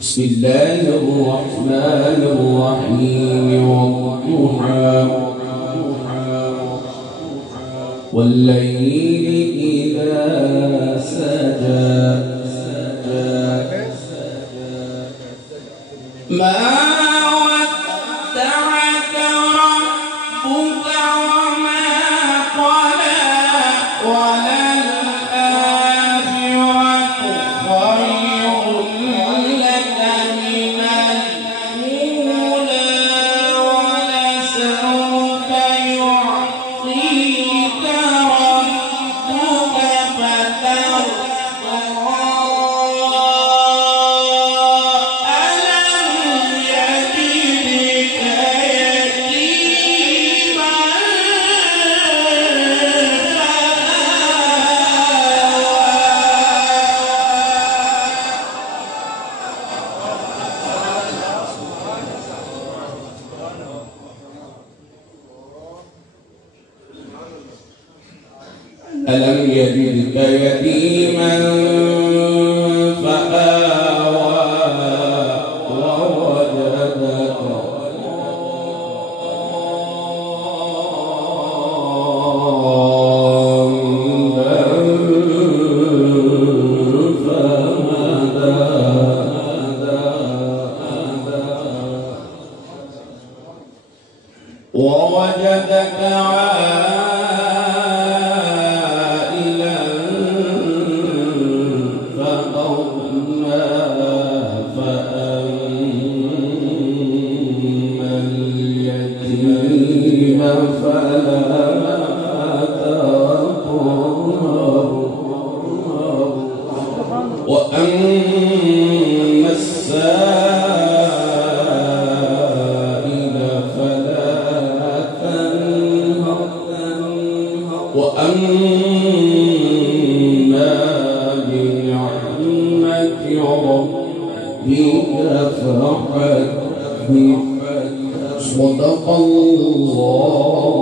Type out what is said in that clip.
بسم الله الرحمن الرحيم والضحى والليل إذا سجى ما ودعك ربك وما قلى وللآخرة خير لك من الأولى ولسوف يعطيك ربك فترضى ألم يجدك يتيما ألم يجدك يتيما فآوى ووجدك ضالا ووجدك عائلا فأغنى فأما اليتيم فلا تقهر وأما السائل فلا تنهر وأما بنعمة ربك فحدث. صدق الله